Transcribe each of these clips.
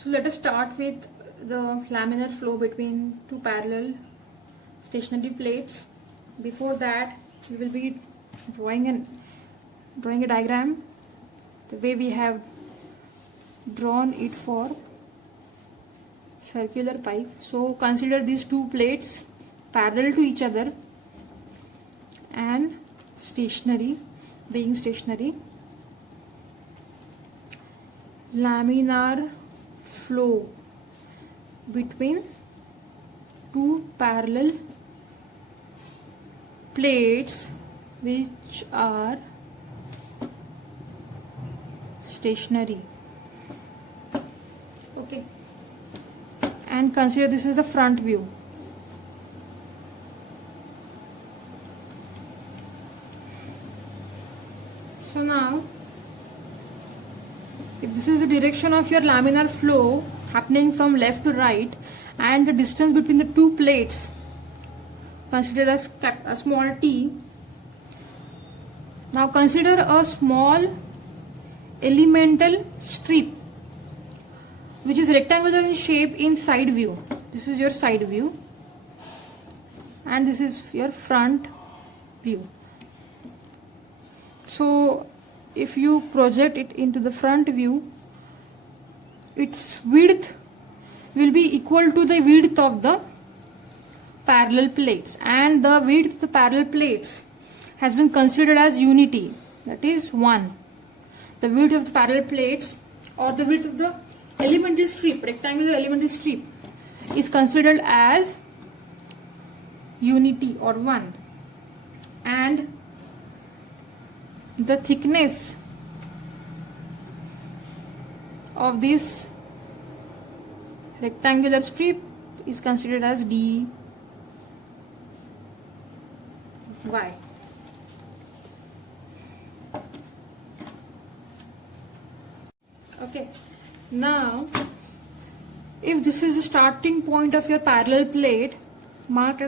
So let us start with the laminar flow between two parallel stationary plates. Before that, we will be drawing a diagram the way we have drawn it for circular pipe. So consider these two plates parallel to each other and being stationary. Laminar flow between two parallel plates which are stationary. Okay, and consider this is the front view. So now, if this is the direction of your laminar flow happening from left to right, and the distance between the two plates considered as a small t. Now consider a small elemental strip which is rectangular in shape in side view. This is your side view and this is your front view. So if you project it into the front view, its width will be equal to the width of the parallel plates, and the width of the parallel plates has been considered as unity, that is 1. The width of the parallel plates or the width of the elemental strip, rectangular elemental strip, is considered as unity or 1, and the thickness of this rectangular strip is considered as dy. Okay, now if this is the starting point of your parallel plate marked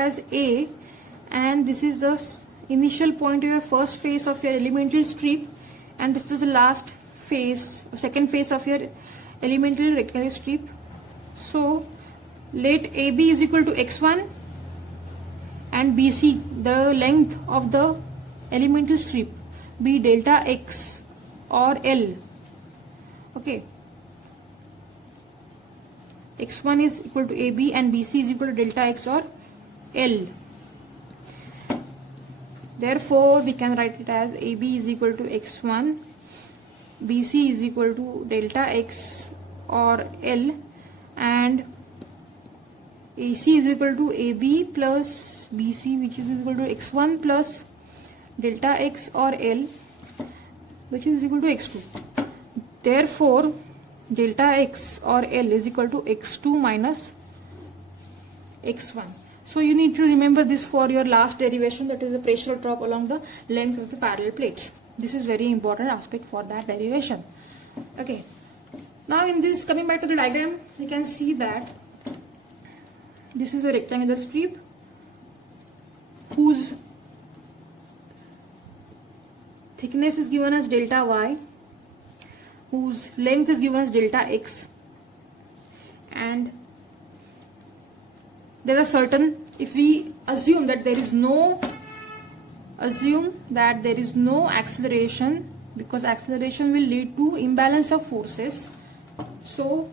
as A, and this is the initial point of your first face of your elemental strip, and this is the last face, second face of your elemental rectangular strip. So let AB is equal to x1 and BC, the length of the elemental strip, be delta x or L. Okay, x1 is equal to AB and BC is equal to delta x or L. Therefore we can write it as AB is equal to x1, BC is equal to delta x or L, and AC is equal to AB plus BC, which is equal to x1 plus delta x or L, which is equal to x2. Therefore delta x or L is equal to x2 minus x1. So you need to remember this for your last derivation, that is the pressure drop along the length of the parallel plates. This is very important aspect for that derivation. Okay, now in this, coming back to the diagram, we can see that this is a rectangular strip whose thickness is given as delta y, whose length is given as delta x, and there are certain, if we assume that there is no acceleration, because acceleration will lead to imbalance of forces. So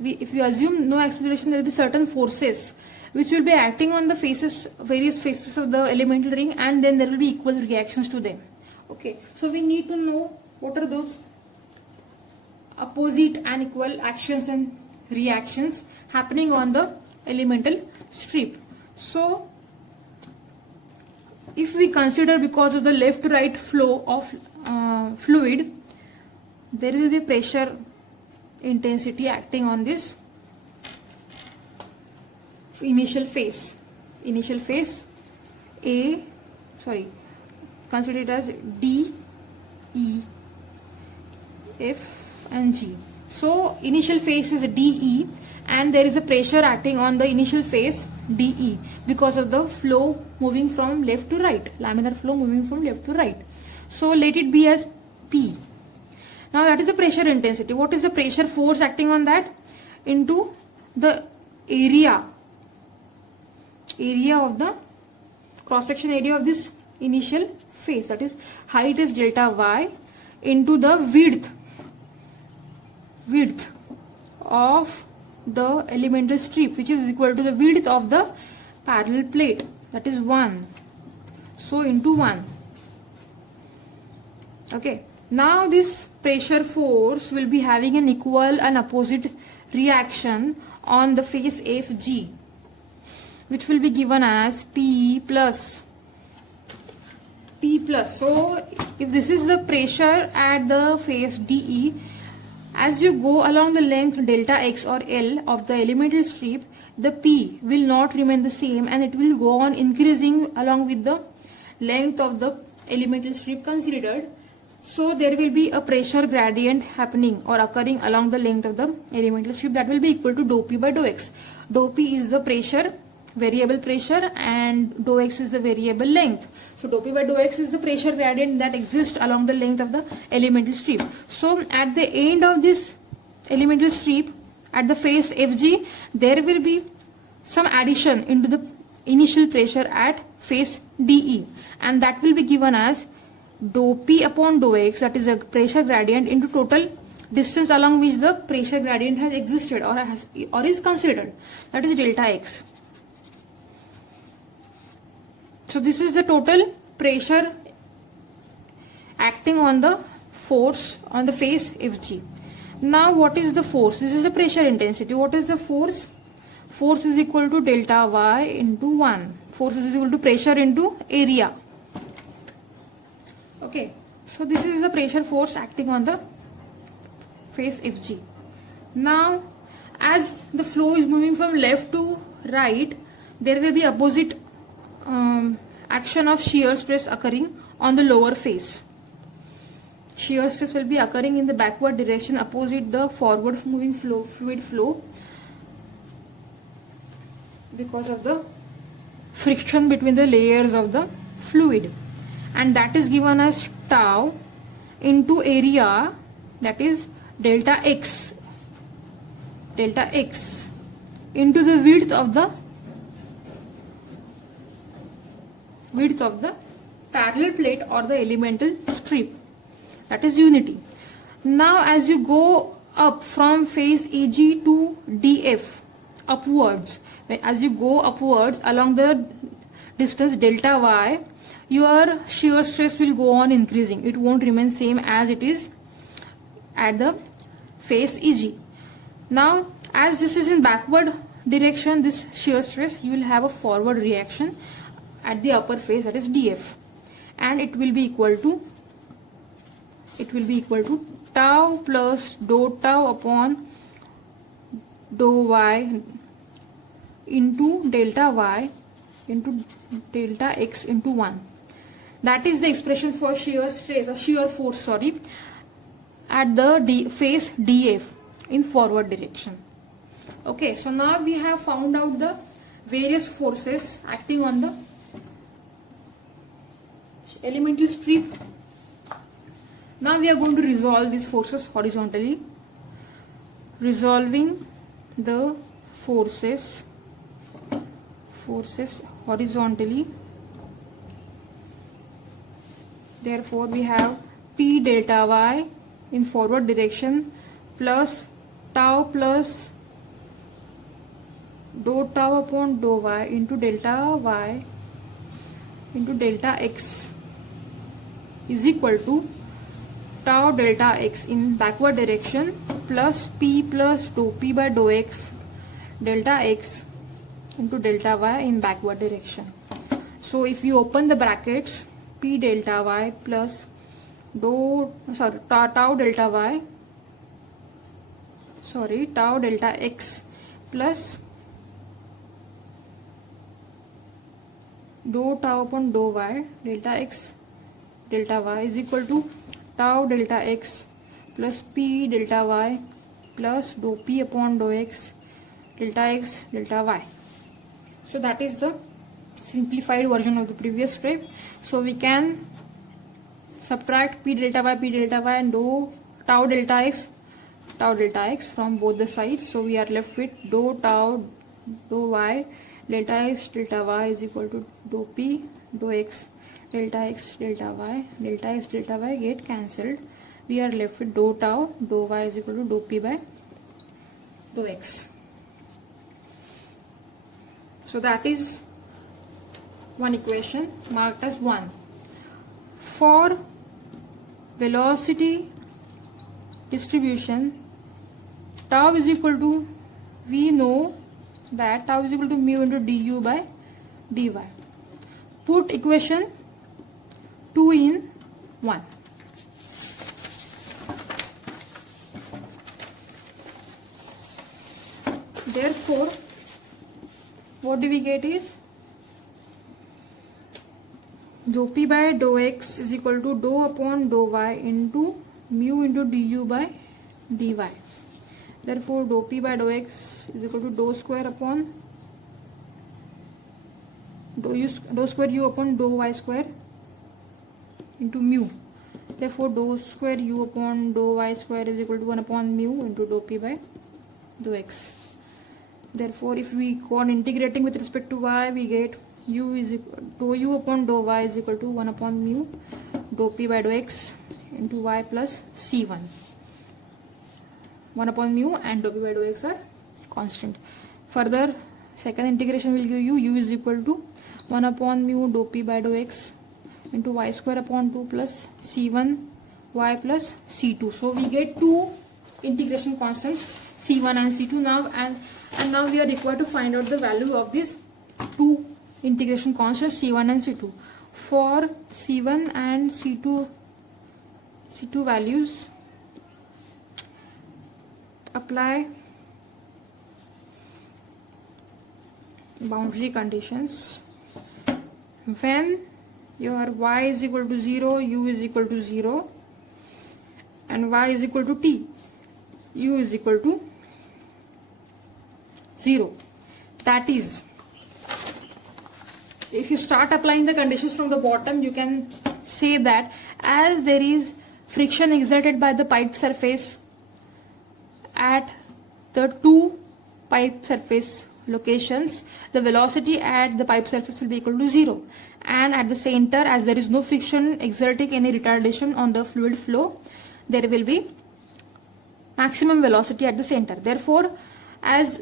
if you assume no acceleration, there will be certain forces which will be acting on the various faces of the elemental ring, and then there will be equal reactions to them. Okay, so we need to know what are those opposite and equal actions and reactions happening on the elemental strip. So if we consider, because of the left to right flow of fluid, there will be pressure intensity acting on this initial phase consider it as D, E, F and G. So initial phase is DE, and there is a pressure acting on the initial phase DE because of the flow moving from left to right, laminar flow moving from left to right. So let it be as P. Now that is the pressure intensity. What is the pressure force acting on that? Into the area of the cross-section area of this initial phase, that is height is delta y, into the width of the elemental strip, which is equal to the width of the parallel plate, that is 1. So into 1. Okay. Now this pressure force will be having an equal and opposite reaction on the face FG, which will be given as P plus. So if this is the pressure at the face DE, as you go along the length delta x or L of the elemental strip, the P will not remain the same and it will go on increasing along with the length of the elemental strip considered. So there will be a pressure gradient happening or occurring along the length of the elemental strip, that will be equal to dou P by dou x. Dou P is the pressure, variable pressure, and dou x is the variable length. So dou P by dou x is the pressure gradient that exists along the length of the elemental strip. So at the end of this elemental strip, at the face FG, there will be some addition into the initial pressure at face DE, and that will be given as dou P upon dou x, that is a pressure gradient, into total distance along which the pressure gradient has existed or is considered, that is delta x. So this is the total pressure acting on the force on the face FG. Now what is the force? This is the pressure intensity. What is the force? Force is equal to delta y into 1. Force is equal to pressure into area. Okay, so this is the pressure force acting on the face FG. Now as the flow is moving from left to right, there will be opposite action of shear stress occurring on the lower face. Shear stress will be occurring in the backward direction opposite the forward moving fluid flow, because of the friction between the layers of the fluid, and that is given as tau into area, that is delta x into the width of the parallel plate or the elemental strip, that is unity. Now as you go up from phase EG to DF upwards, as you go upwards along the distance delta y, your shear stress will go on increasing. It won't remain same as it is at the phase EG. Now as this is in backward direction, this shear stress, you will have a forward reaction at the upper phase, that is DF, and it will be equal to tau plus dou tau upon dou y into delta y into delta x into 1. That is the expression for shear stress or shear force, at the phase DF in forward direction. Okay, so now we have found out the various forces acting on the elemental strip. Now we are going to resolve these forces horizontally. Resolving the forces horizontally. Therefore we have P delta y in forward direction plus tau plus dou tau upon dou y into delta x is equal to tau delta x in backward direction plus P plus dou P by dou x delta x into delta y in backward direction. So if you open the brackets, P delta y plus tau delta x plus dou tau upon dou y delta x delta y is equal to tau delta x plus P delta y plus dou P upon dou x delta y. So that is the simplified version of the previous step. So we can subtract P delta y and dou tau delta x from both the sides. So we are left with dou tau dou y delta x delta y is equal to dou p dou x delta x delta y get cancelled. We are left with dou tau dou y is equal to dou p by dou x. So that is one equation marked as 1. For velocity distribution, tau is equal to, we know that tau is equal to mu into du by dy. Put equation 2 in 1. Therefore, what do we get is dou p by dou x is equal to dou upon dou y into mu into du by dy. Therefore, dou p by dou x is equal to dou square upon dou square u upon dou y square into mu. Therefore, dou square u upon dou y square is equal to 1 upon mu into dou p by dou x. Therefore, if we go on integrating with respect to y, we get u is equal dou u upon dou y is equal to 1 upon mu dou p by dou x into y plus c1. 1 upon mu and dou p by dou x are constant. Further, second integration will give you u is equal to 1 upon mu dou p by dou x into y square upon 2 plus c1 y plus c2. So we get two integration constants c1 and c2 now, and now we are required to find out the value of these two integration constants c1 and c2. For c1 and c2 values, apply boundary conditions. When your y is equal to 0, u is equal to 0, and y is equal to t, u is equal to 0. That is, if you start applying the conditions from the bottom, you can say that as there is friction exerted by the pipe surface at the two pipe surface locations, the velocity at the pipe surface will be equal to 0, and at the center, as there is no friction exerting any retardation on the fluid flow, there will be maximum velocity at the center. Therefore, as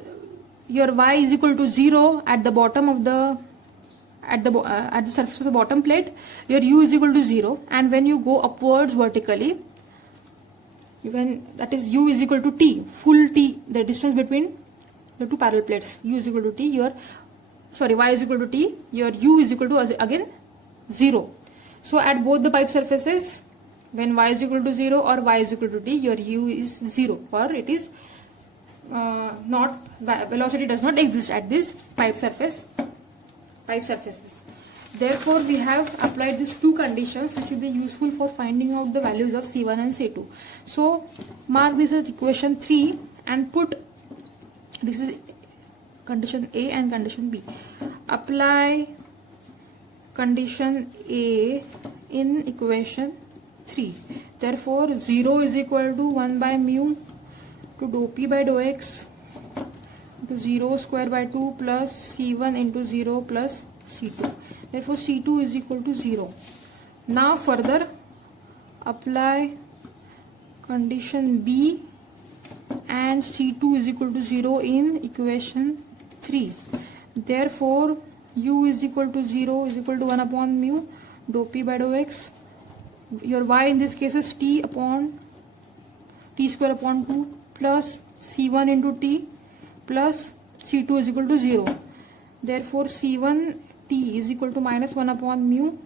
your y is equal to 0 at the bottom of the at the surface of the bottom plate, your u is equal to 0, and when you go upwards vertically, when that is u is equal to t, full t, the distance between the two parallel plates, u is equal to t, y is equal to t, your u is equal to again 0. So at both the pipe surfaces, when y is equal to 0 or y is equal to t, your u is 0, or it is velocity does not exist at this pipe surfaces. Therefore, we have applied these two conditions which will be useful for finding out the values of C1 and C2. So, mark this as equation 3 and put, this is condition A and condition B. Apply condition A in equation 3. Therefore, 0 is equal to 1 by mu to dou p by dou x into 0 square by 2 plus c1 into 0 plus c2. Therefore, c2 is equal to 0. Now further apply condition B and c2 is equal to 0 in equation 3. Therefore, u is equal to 0 is equal to 1 upon mu dou p by dou x. Your y in this case is t square upon 2 plus c1 into t plus c2 is equal to 0. Therefore, c1 t is equal to minus 1 upon mu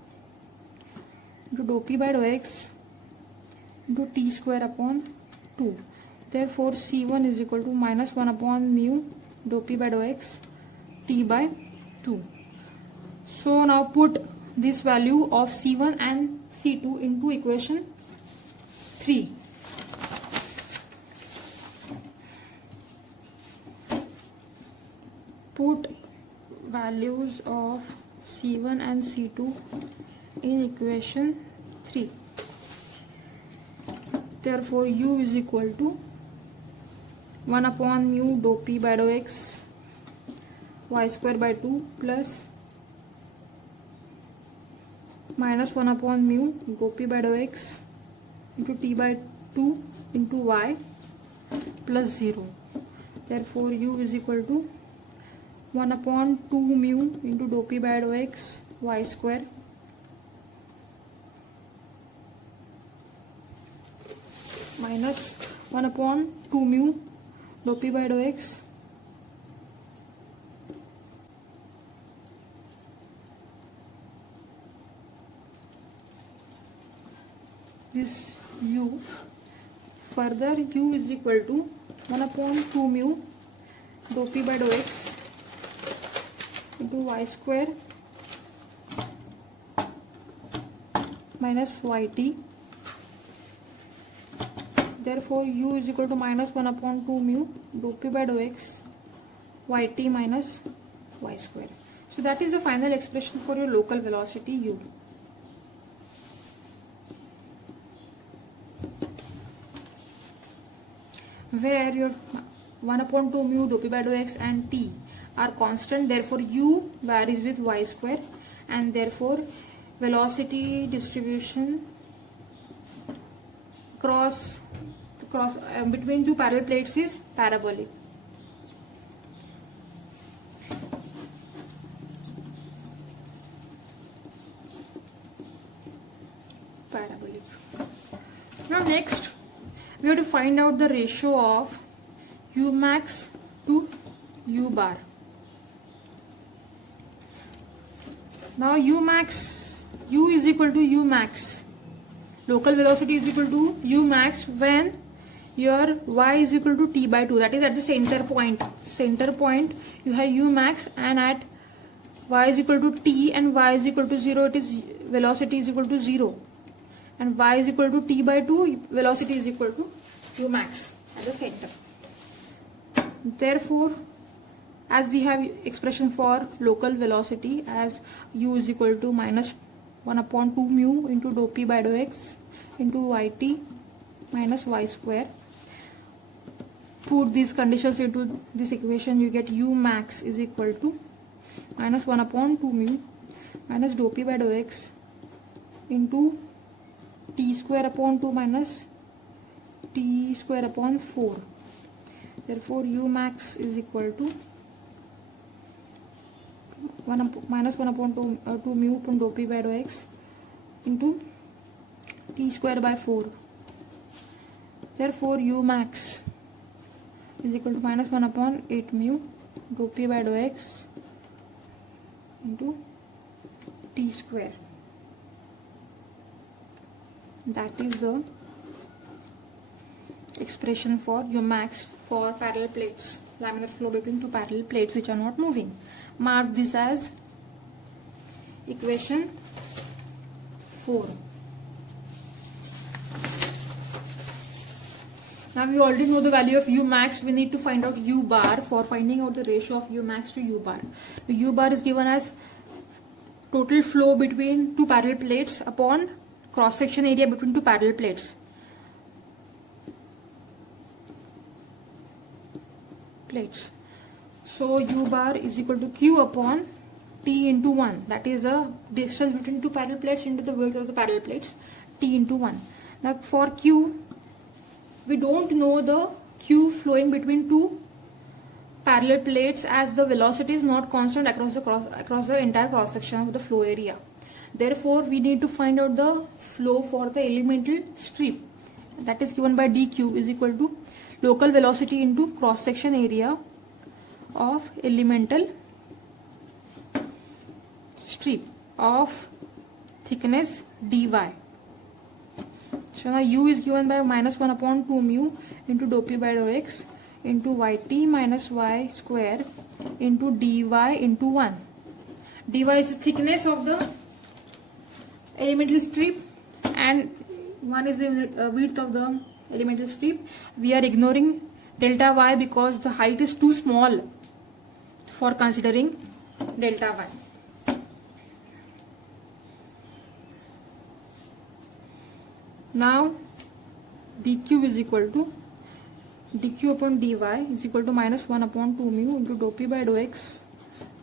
into dou p by dou x into t square upon 2. Therefore, c1 is equal to minus 1 upon mu dou p by dou x t by 2. So now put this value of c1 and c2 into equation 3. Put values of c1 and c2 in equation 3. therefore u is equal to 1 upon mu dou p by dou x y square by 2 plus minus 1 upon mu dou p by dou x into t by 2 into y plus 0. Therefore u is equal to 1 upon 2 mu into dou p by dou x y square minus 1 upon 2 mu dou p by dou x this u. Further u is equal to 1 upon 2 mu dou p by dou x into y square minus yt. Therefore u is equal to minus 1 upon 2 mu dou p by dou x yt minus y square. So that is the final expression for your local velocity u. Where your 1 upon 2 mu dou p by dou x and t are constant, therefore u varies with y square, and therefore velocity distribution cross between two parallel plates is parabolic. Now next we have to find out the ratio of u max to u bar. Now u is equal to u max. Local velocity is equal to u max when your y is equal to t by 2, that is at the center point. Center point you have u max, and at y is equal to t and y is equal to 0, it is velocity is equal to 0, and y is equal to t by 2, velocity is equal to u max at the center. Therefore, as we have expression for local velocity as u is equal to minus 1 upon 2 mu into dou p by dou x into yt minus y square. Put these conditions into this equation, you get u max is equal to minus 1 upon 2 mu minus dou p by dou x into t square upon 2 minus t square upon 4. Therefore u max is equal to minus 1 upon 2 mu upon dou p by dou x into t square by 4. Therefore u max is equal to minus 1 upon 8 mu dou p by dou x into t square. That is the expression for u max for parallel plates, laminar flow between two parallel plates which are not moving. Mark this as equation 4. Now we already know the value of u max. We need to find out u bar. For finding out the ratio of u max to u bar, the u bar is given as total flow between two parallel plates upon cross section area between two parallel plates. So u bar is equal to q upon t into 1, that is the distance between two parallel plates into the width of the parallel plates, t into 1. Now for q, we don't know the q flowing between two parallel plates as the velocity is not constant across the entire cross section of the flow area. Therefore we need to find out the flow for the elemental strip, that is given by dq is equal to local velocity into cross section area of elemental strip of thickness dy. So now u is given by minus 1 upon 2 mu into dou p by dou x into yt minus y square into dy into 1. Dy is the thickness of the elemental strip and 1 is the width of the elemental strip. We are ignoring delta y because the height is too small for considering delta y. Now dq is equal to dq upon dy is equal to minus 1 upon 2 mu into dou p by dou x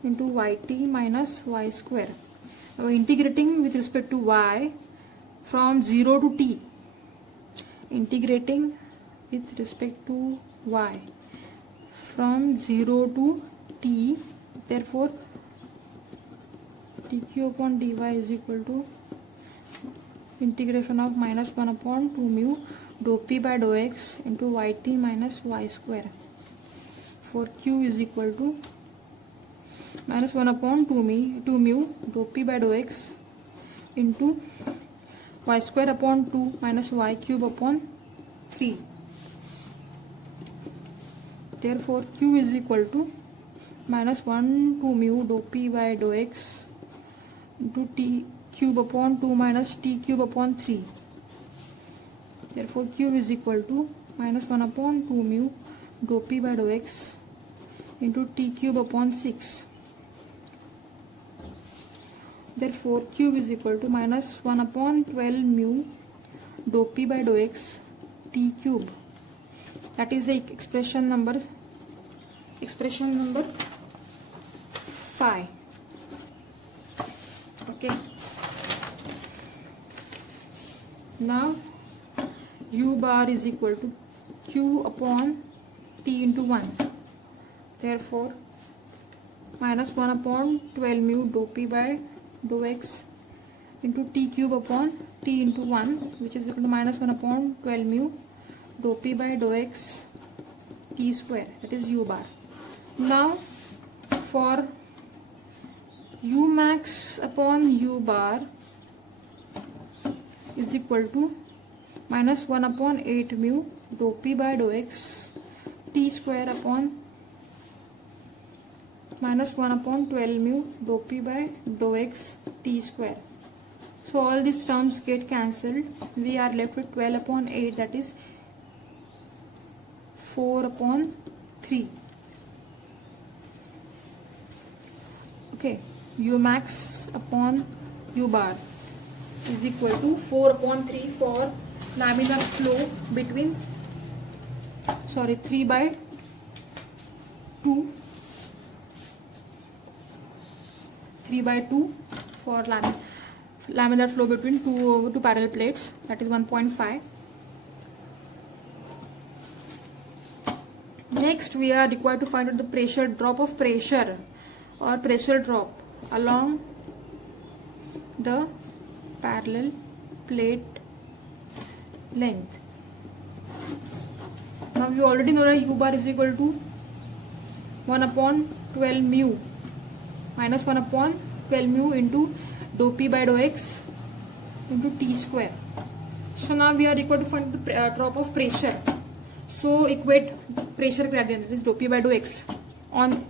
into yt minus y square. Now integrating with respect to y from 0 to t, integrating with respect to y from 0 to t, therefore dq upon dy is equal to integration of minus 1 upon 2 mu dou p by dou x into yt minus y square. For q is equal to minus 1 upon 2 mu dou p by dou x into y square upon 2 minus y cube upon 3. Therefore q is equal to minus 1 2 mu dou p by dou x into t cube upon 2 minus t cube upon 3. Therefore q is equal to minus 1 upon 2 mu dou p by dou x into t cube upon 6. Therefore q is equal to minus 1 upon 12 mu dou p by dou x t cube. That is the expression number 5. Okay. Now u bar is equal to q upon t into 1. Therefore minus 1 upon 12 mu dou p by dou x into t cube upon t into 1, which is equal to minus 1 upon 12 mu dou p by dou x t square, that is u bar. Now for u max upon u bar is equal to minus 1 upon 8 mu dou p by dou x t square upon minus 1 upon 12 mu dou p by dou x t square. So all these terms get cancelled. We are left with 12 upon 8, that is 4 upon 3. Okay, u max upon u bar is equal to 4 upon 3 for laminar flow between 3 by 2 for laminar flow between two parallel plates, that is 1.5. Next we are required to find out the pressure drop of pressure or pressure drop along the parallel plate length. Now you already know that u bar is equal to 1 upon 12 mu minus 1 upon 12 mu into dou p by dou x into t square. So now we are required to find the drop of pressure. So equate pressure gradient, that is dou p by dou x, on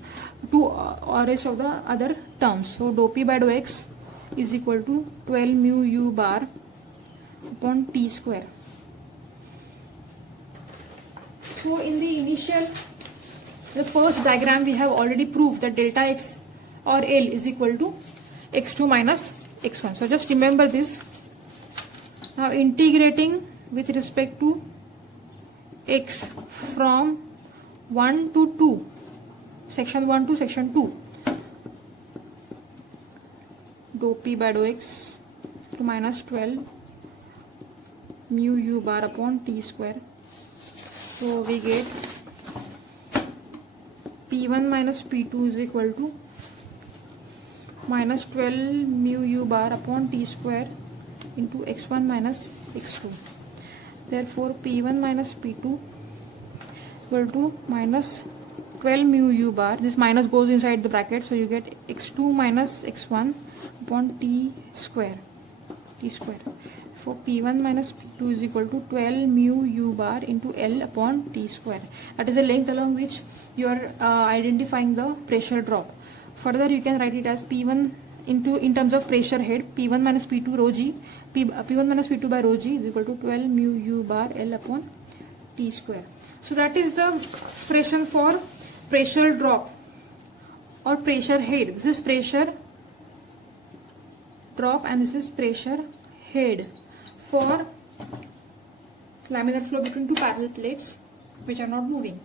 to rest of the other terms. So dou p by dou x is equal to 12 mu u bar upon t square. So in the first diagram we have already proved that delta x or L is equal to x2 minus x1. So just remember this. Now integrating with respect to x from 1 to 2, section 1 to section 2, dou p by dou x to minus 12 mu u bar upon t square. So we get p1 minus p2 is equal to minus 12 mu u bar upon t square into x1 minus x2. Therefore p1 minus p2 equal to minus 12 mu u bar. This minus goes inside the bracket, so you get x2 minus x1 upon t square. For p1 minus p2 is equal to 12 mu u bar into L upon t square. That is the length along which you are identifying the pressure drop. Further you can write it as p1 in terms of pressure head, p1 minus p2 rho g, p1 minus p2 by rho g is equal to 12 mu u bar L upon t square. So that is the expression for pressure drop or pressure head. This is pressure drop and this is pressure head for laminar flow between two parallel plates which are not moving.